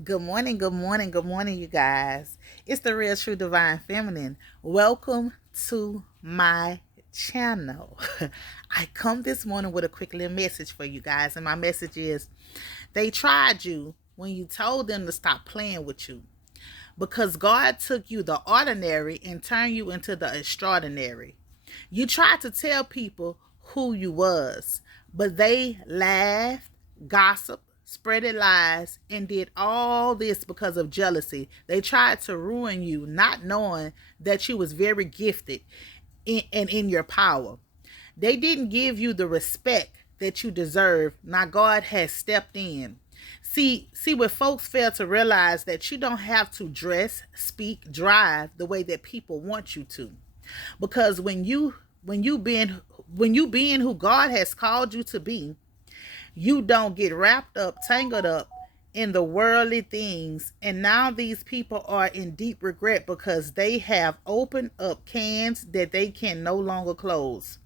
Good morning, good morning, good morning, you guys. It's the Real True Divine Feminine. Welcome to my channel. I come this morning with a quick little message for you guys, and my message is they tried you when you told them to stop playing with you because God took you, the ordinary, and turned you into the extraordinary. You tried to tell people who you was, but they laughed, gossiped, spreaded lies, and did all this because of jealousy. They tried to ruin you, not knowing that you was very gifted and in your power. They didn't give you the respect that you deserve. Now God has stepped in. See what folks fail to realize that you don't have to dress, speak, drive the way that people want you to. Because when you being when you being who God has called you to be, you don't get wrapped up, tangled up in the worldly things. And now these people are in deep regret because they have opened up cans that they can no longer close.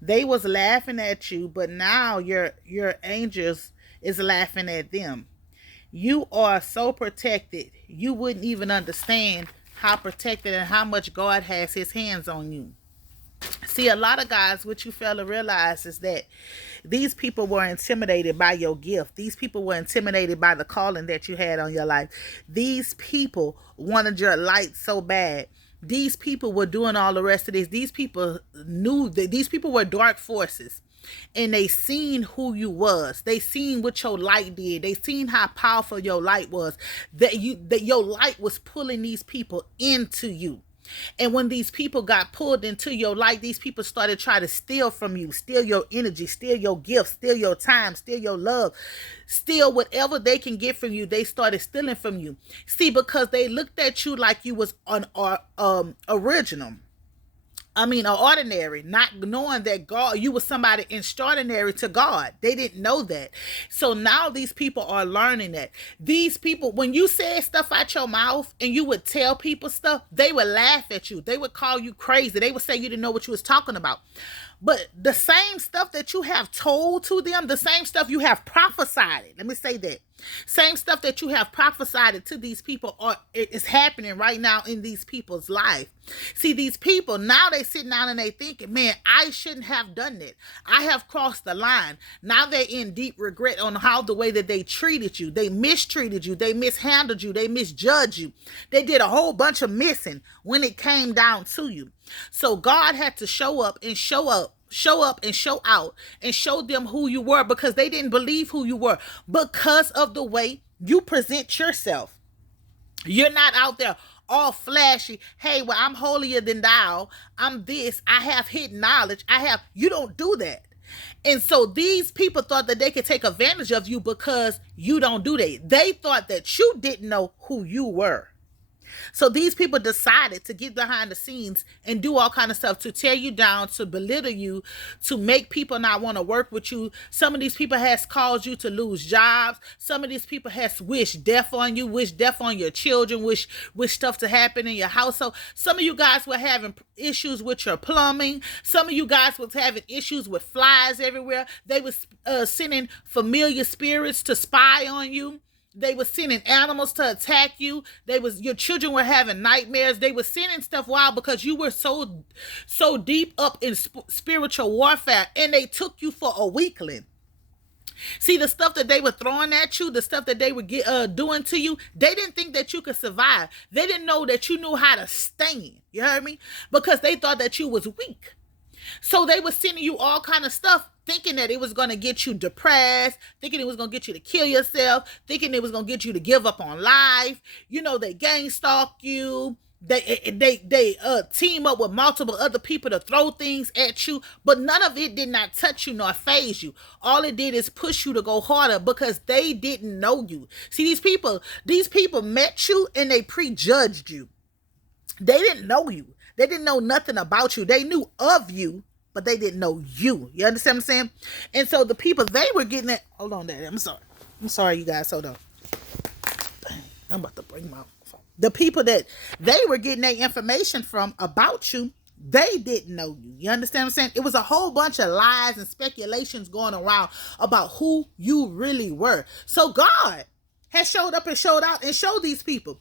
They was laughing at you, but now your angels is laughing at them. You are so protected. You wouldn't even understand how protected and how much God has his hands on you. See, a lot of guys, what you fail to realize is that these people were intimidated by your gift. These people were intimidated by the calling that you had on your life. These people wanted your light so bad. These people were doing all the rest of this. These people knew that these people were dark forces, and they seen who you was. They seen what your light did. They seen how powerful your light was. That your light was pulling these people into you. And when these people got pulled into your light, these people started trying to steal from you, steal your energy, steal your gifts, steal your time, steal your love, steal whatever they can get from you. They started stealing from you. See, because they looked at you like you was an original. Ordinary, not knowing that God, you was somebody extraordinary to God. They didn't know that. So now these people are learning that. These people, when you said stuff out your mouth and you would tell people stuff, they would laugh at you. They would call you crazy. They would say you didn't know what you was talking about. But the same stuff that you have told to them, the same stuff you have prophesied it. Let me say that. Same stuff that you have prophesied it to these people is happening right now in these people's life. See, these people, now they sitting down and they thinking, man, I shouldn't have done that. I have crossed the line. Now they're in deep regret on how the way that they treated you. They mistreated you. They mishandled you. They misjudged you. They did a whole bunch of missing when it came down to you. So God had to show up and show out and show them who you were, because they didn't believe who you were because of the way you present yourself. You're not out there all flashy. Hey, well, I'm holier than thou. I'm this. I have hidden knowledge. You don't do that. And so these people thought that they could take advantage of you because you don't do that. They thought that you didn't know who you were. So these people decided to get behind the scenes and do all kind of stuff to tear you down, to belittle you, to make people not want to work with you. Some of these people has caused you to lose jobs. Some of these people has wished death on you, wished death on your children, wish stuff to happen in your household. Some of you guys were having issues with your plumbing. Some of you guys was having issues with flies everywhere. They was sending familiar spirits to spy on you. They were sending animals to attack you. Your children were having nightmares. They were sending stuff wild because you were so deep up in spiritual warfare, and they took you for a weakling. See, the stuff that they were throwing at you, the stuff that they were doing to you, they didn't think that you could survive. They didn't know that you knew how to stand. You heard me? Because they thought that you was weak. So they were sending you all kind of stuff, thinking that it was going to get you depressed, thinking it was going to get you to kill yourself, thinking it was going to get you to give up on life. You know, they gang stalk you. They team up with multiple other people to throw things at you, but none of it did not touch you nor phase you. All it did is push you to go harder because they didn't know you. See, these people met you and they prejudged you. They didn't know you. They didn't know nothing about you. They knew of you, but they didn't know you. You understand what I'm saying? And so the people they were getting it. Hold on, Daddy. I'm sorry. I'm sorry, you guys. Hold on. Dang, I'm about to bring my phone. The people that they were getting their information from about you, they didn't know you. You understand what I'm saying? It was a whole bunch of lies and speculations going around about who you really were. So God has showed up and showed out and showed these people,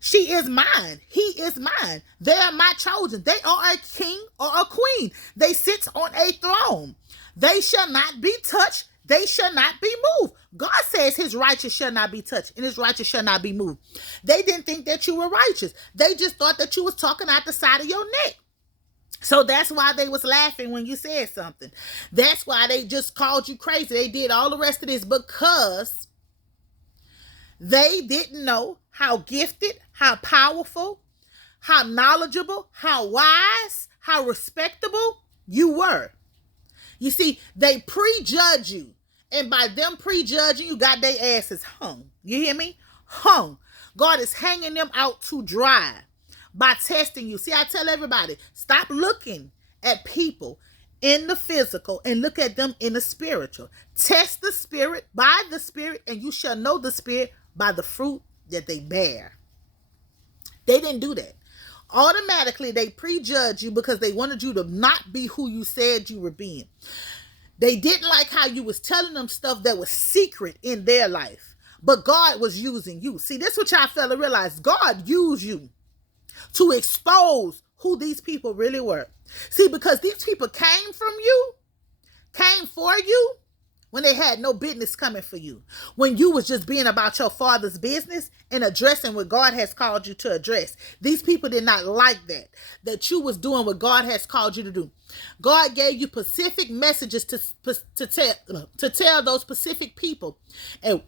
she is mine. He is mine. They are my chosen. They are a king or a queen. They sit on a throne. They shall not be touched. They shall not be moved. God says his righteous shall not be touched and his righteous shall not be moved. They didn't think that you were righteous. They just thought that you was talking out the side of your neck. So that's why they was laughing when you said something. That's why they just called you crazy. They did all the rest of this because they didn't know how gifted, how powerful, how knowledgeable, how wise, how respectable you were. You see, they prejudge you. And by them prejudging, you got their asses hung. You hear me? Hung. God is hanging them out to dry by testing you. See, I tell everybody, stop looking at people in the physical and look at them in the spiritual. Test the spirit by the spirit, and you shall know the spirit by the fruit that they bear. They didn't do that. Automatically, they prejudge you because they wanted you to not be who you said you were being. They didn't like how you was telling them stuff that was secret in their life, but God was using you. See, this is what y'all fella realize. God used you to expose who these people really were. See, because these people came from you, came for you, when they had no business coming for you. When you was just being about your father's business and addressing what God has called you to address. These people did not like that you was doing what God has called you to do. God gave you specific messages to tell those specific people. And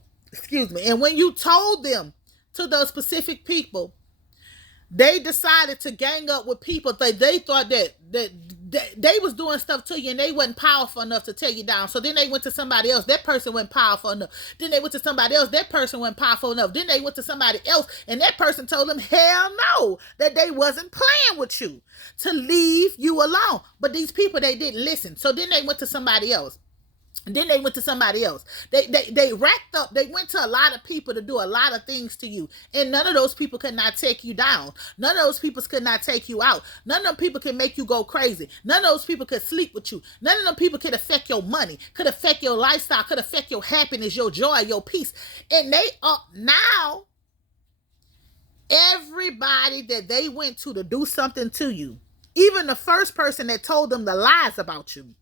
when you told them to those specific people, they decided to gang up with people that they thought that they was doing stuff to you and they wasn't powerful enough to tear you down. So then they went to somebody else. That person wasn't powerful enough. Then they went to somebody else. That person wasn't powerful enough. Then they went to somebody else and that person told them, hell no, that they wasn't playing with you, to leave you alone. But these people, they didn't listen. So then they went to somebody else. And then they went to somebody else. They racked up. They went to a lot of people to do a lot of things to you. And none of those people could not take you down. None of those people could not take you out. None of them people can make you go crazy. None of those people could sleep with you. None of them people could affect your money, could affect your lifestyle, could affect your happiness, your joy, your peace. And they are now, everybody that they went to do something to you, even the first person that told them the lies about you,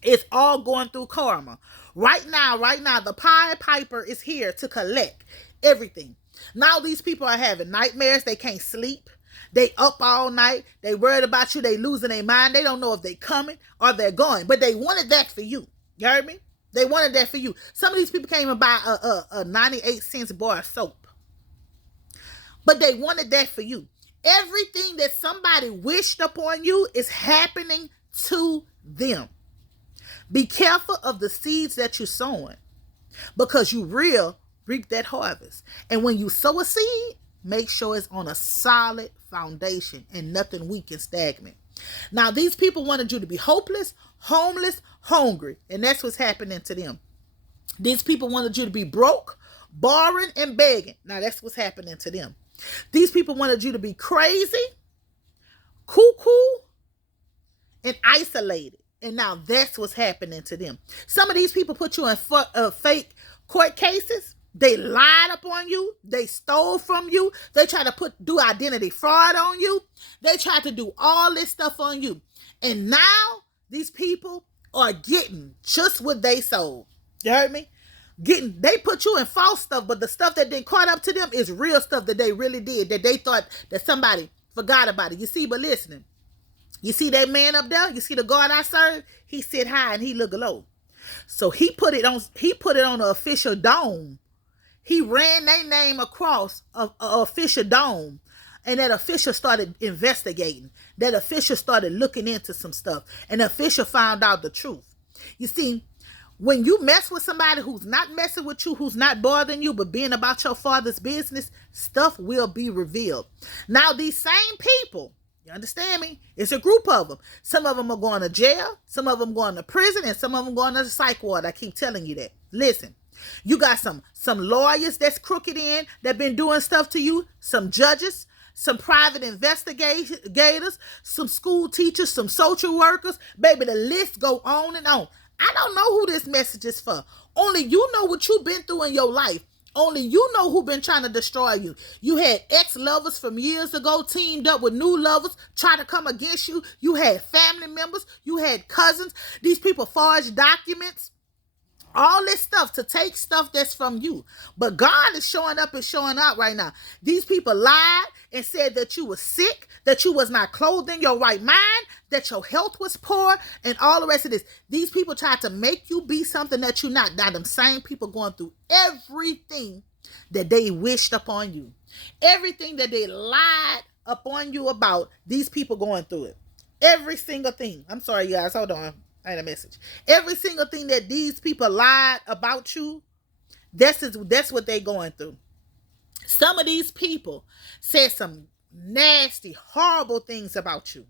it's all going through karma. Right now, the Pied Piper is here to collect everything. Now these people are having nightmares. They can't sleep. They up all night. They worried about you. They losing their mind. They don't know if they coming or they're going. But they wanted that for you. You heard me? They wanted that for you. Some of these people came and buy a 98-cent bar of soap. But they wanted that for you. Everything that somebody wished upon you is happening to them. Be careful of the seeds that you're sowing, because you will reap that harvest. And when you sow a seed, make sure it's on a solid foundation and nothing weak and stagnant. Now, these people wanted you to be hopeless, homeless, hungry, and that's what's happening to them. These people wanted you to be broke, borrowing, and begging. Now, that's what's happening to them. These people wanted you to be crazy, cuckoo, and isolated. And now that's what's happening to them. Some of these people put you in fake court cases. They lied upon you. They stole from you. They tried to do identity fraud on you. They tried to do all this stuff on you. And now these people are getting just what they sold. You heard me? They put you in false stuff, but the stuff that they caught up to them is real stuff that they really did, that they thought that somebody forgot about it. You see, but listening. You see that man up there? You see the God I serve? He sit high and he look low. So he put it on an official dome. He ran their name across a official dome. And that official started investigating. That official started looking into some stuff. And the official found out the truth. You see, when you mess with somebody who's not messing with you, who's not bothering you, but being about your father's business, stuff will be revealed. Now, these same people, you understand me? It's a group of them. Some of them are going to jail. Some of them going to prison. And some of them going to the psych ward. I keep telling you that. Listen, you got some lawyers that's crooked in, that been doing stuff to you. Some judges, some private investigators, some school teachers, some social workers. Baby, the list go on and on. I don't know who this message is for. Only you know what you've been through in your life. Only you know who been trying to destroy you. You had ex-lovers from years ago teamed up with new lovers trying to come against you. You had family members. You had cousins. These people forged documents. All this stuff to take stuff that's from you. But God is showing up and showing out right now. These people lied and said that you were sick, that you was not clothed in your right mind, that your health was poor, and all the rest of this. These people tried to make you be something that you're not. Now, them same people going through everything that they wished upon you. Everything that they lied upon you about, these people going through it. Every single thing. I'm sorry, you guys. Hold on. I had a message. Every single thing that these people lied about you, that's what they're going through. Some of these people said some nasty, horrible things about you.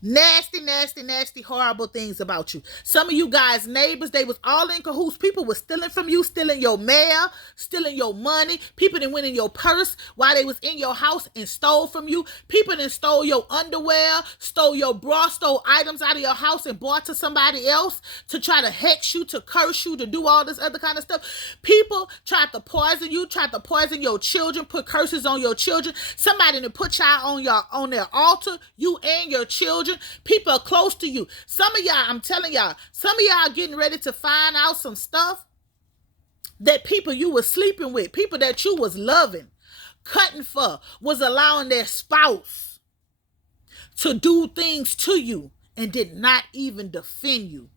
Nasty, nasty, nasty, horrible things about you. Some of you guys' neighbors, they was all in cahoots. People was stealing from you, stealing your mail, stealing your money. People that went in your purse while they was in your house and stole from you. People that stole your underwear, stole your bra, stole items out of your house and bought to somebody else to try to hex you, to curse you, to do all this other kind of stuff. People tried to poison you, tried to poison your children, put curses on your children. Somebody to put y'all on their altar, you and your children. People are close to you. Some of y'all, I'm telling y'all, some of y'all getting ready to find out some stuff that people you were sleeping with, people that you was loving, cutting for, was allowing their spouse to do things to you and did not even defend you.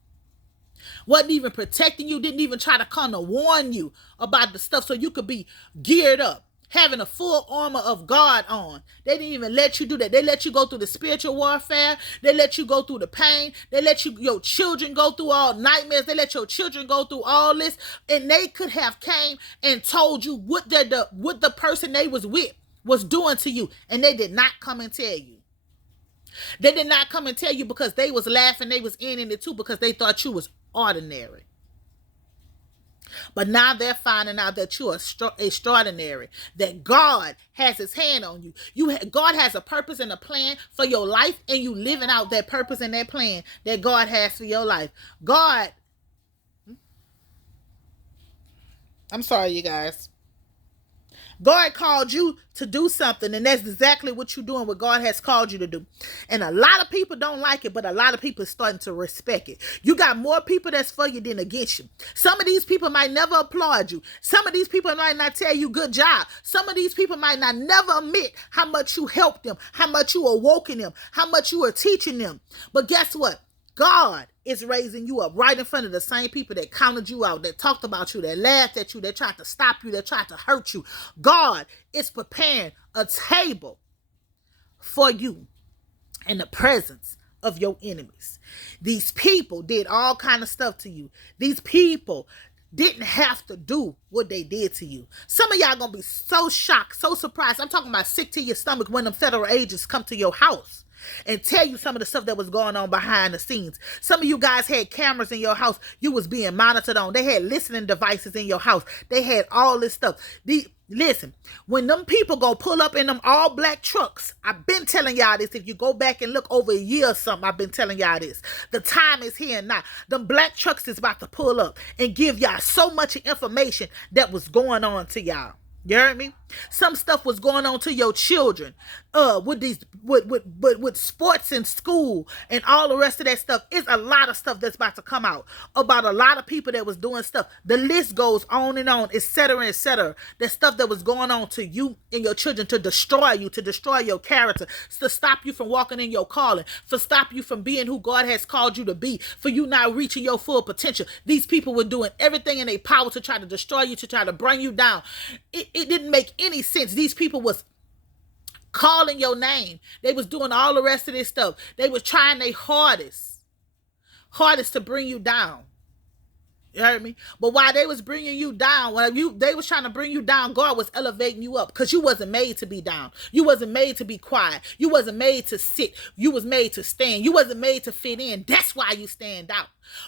Wasn't even protecting you, didn't even try to come to warn you about the stuff so you could be geared up. Having a full armor of God on. They didn't even let you do that. They let you go through the spiritual warfare. They let you go through the pain. They let your children go through all nightmares. They let your children go through all this. And they could have came and told you what the person they was with was doing to you. And they did not come and tell you. They did not come and tell you because they was laughing. They was in it too because they thought you was ordinary. But now they're finding out that you are extraordinary, that God has his hand on you. God has a purpose and a plan for your life, and you living out that purpose and that plan that God has for your life. I'm sorry, you guys. God called you to do something, and that's exactly what you're doing, what God has called you to do. And a lot of people don't like it, but a lot of people are starting to respect it. You got more people that's for you than against you. Some of these people might never applaud you. Some of these people might not tell you good job. Some of these people might not never admit how much you helped them, how much you awoken them, how much you are teaching them. But guess what? God is raising you up right in front of the same people that counted you out, that talked about you, that laughed at you, that tried to stop you, that tried to hurt you. God is preparing a table for you in the presence of your enemies. These people did all kind of stuff to you. These people didn't have to do what they did to you. Some of y'all gonna be so shocked, so surprised. I'm talking about sick to your stomach when them federal agents come to your house and tell you some of the stuff that was going on behind the scenes. Some of you guys had cameras in your house you was being monitored on. They had listening devices in your house. They had all this stuff. Listen, when them people go pull up in them all black trucks, I've been telling y'all this. If you go back and look over a year or something, I've been telling y'all this. The time is here and now. Them black trucks is about to pull up and give y'all so much information that was going on to y'all. You heard me? Some stuff was going on to your children, with sports in school and all the rest of that stuff. It's a lot of stuff that's about to come out about a lot of people that was doing stuff. The list goes on and on, etc., etc. That stuff that was going on to you and your children to destroy you, to destroy your character, to stop you from walking in your calling, to stop you from being who God has called you to be, for you not reaching your full potential. These people were doing everything in their power to try to destroy you, to try to bring you down. It didn't make any sense. These people was calling your name. They was doing all the rest of this stuff. They was trying their hardest to bring you down. You heard me? But while they was bringing you down, they was trying to bring you down, God was elevating you up, because you wasn't made to be down. You wasn't made to be quiet. You wasn't made to sit. You was made to stand. You wasn't made to fit in. That's why you stand out.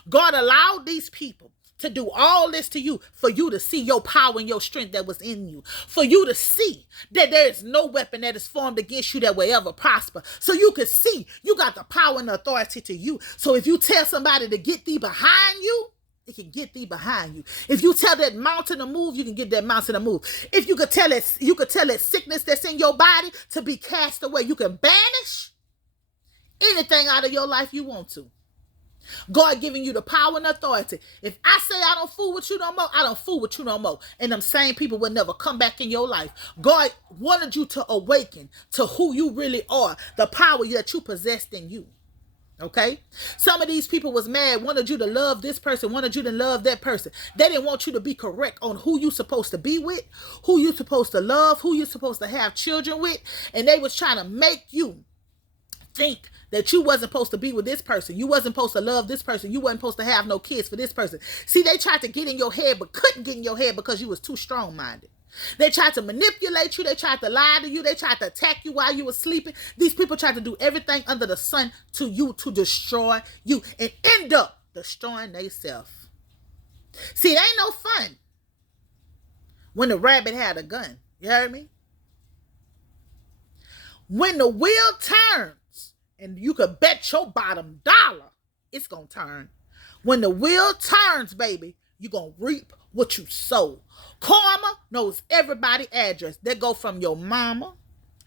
God allowed these people to do all this to you, for you to see your power and your strength that was in you, for you to see that there is no weapon that is formed against you that will ever prosper, so you can see you got the power and the authority to you. So if you tell somebody to get thee behind you, it can get thee behind you. If you tell that mountain to move, you can get that mountain to move. If you could tell that sickness that's in your body to be cast away, you can banish anything out of your life you want to. God giving you the power and authority. If I say I don't fool with you no more, I don't fool with you no more. And them same people will never come back in your life. God wanted you to awaken to who you really are, the power that you possessed in you. Okay? Some of these people was mad, wanted you to love this person, wanted you to love that person. They didn't want you to be correct on who you supposed to be with, who you supposed to love, who you supposed to have children with. And they was trying to make you think that you wasn't supposed to be with this person. You wasn't supposed to love this person. You wasn't supposed to have no kids for this person. See, they tried to get in your head, but couldn't get in your head because you was too strong-minded. They tried to manipulate you. They tried to lie to you. They tried to attack you while you were sleeping. These people tried to do everything under the sun to you to destroy you and end up destroying themselves. See, it ain't no fun when the rabbit had a gun. You heard me? When the wheel turns, and you could bet your bottom dollar it's going to turn. When the wheel turns, baby, you're going to reap what you sow. Karma knows everybody's address. They go from your mama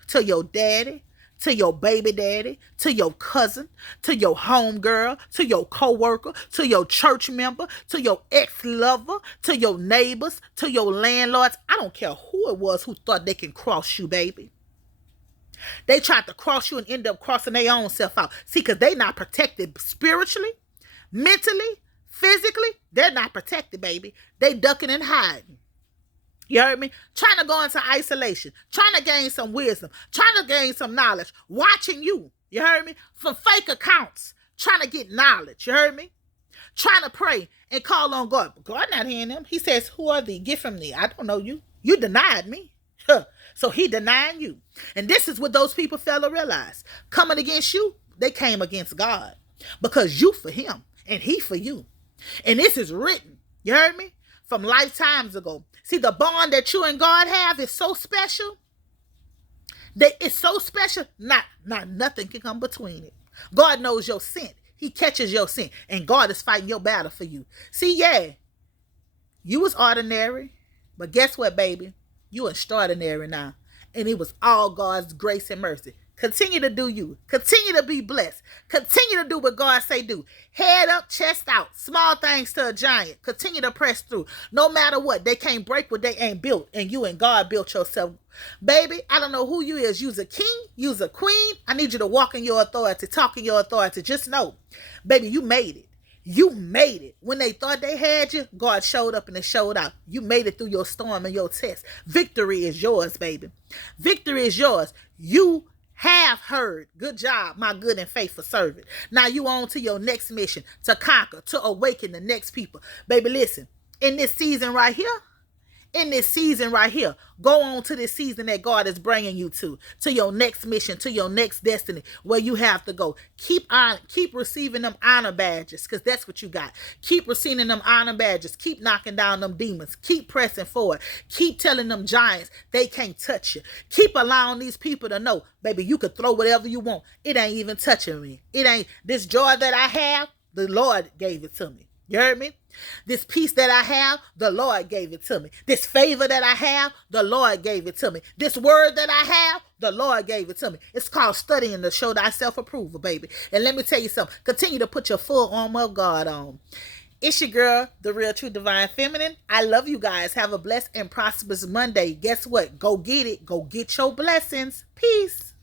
to your daddy, to your baby daddy, to your cousin, to your homegirl, to your coworker, to your church member, to your ex-lover, to your neighbors, to your landlords. I don't care who it was who thought they can cross you, baby. They tried to cross you and end up crossing their own self out. See, because they not protected spiritually, mentally, physically. They're not protected, baby. They ducking and hiding. You heard me? Trying to go into isolation. Trying to gain some wisdom. Trying to gain some knowledge. Watching you. You heard me? From fake accounts. Trying to get knowledge. You heard me? Trying to pray and call on God. But God not hearing them. He says, who are thee? Get from thee. I don't know you. You denied me. So he denying you. And this is what those people fail to realize. Coming against you, they came against God. Because you for him and he for you. And this is written. You heard me? From lifetimes ago. See, the bond that you and God have is so special. It's so special, not nothing can come between it. God knows your sin. He catches your sin. And God is fighting your battle for you. See, yeah, you was ordinary. But guess what, baby? You extraordinary now. And it was all God's grace and mercy. Continue to do you. Continue to be blessed. Continue to do what God say do. Head up, chest out. Small things to a giant. Continue to press through. No matter what, they can't break what they ain't built. And you and God built yourself. Baby, I don't know who you is. You's a king. You's a queen. I need you to walk in your authority. Talk in your authority. Just know, baby, you made it. You made it. When they thought they had you, God showed up and it showed out. You made it through your storm and your test. Victory is yours, baby. Victory is yours. You have heard. Good job, my good and faithful servant. Now you on to your next mission, to conquer, to awaken the next people. Baby, listen, in this season right here, go on to this season that God is bringing you to your next mission, to your next destiny, where you have to go. Keep receiving them honor badges, because that's what you got. Keep receiving them honor badges. Keep knocking down them demons. Keep pressing forward. Keep telling them giants they can't touch you. Keep allowing these people to know, baby, you could throw whatever you want. It ain't even touching me. It ain't. This joy that I have, the Lord gave it to me. You heard me? This peace that I have, the Lord gave it to me. This favor that I have, the Lord gave it to me. This word that I have, the Lord gave it to me. It's called studying to show thyself approval, baby. And let me tell you something. Continue to put your full armor of God on. It's your girl, the real true divine feminine. I love you guys. Have a blessed and prosperous Monday. Guess what? Go get it. Go get your blessings. Peace.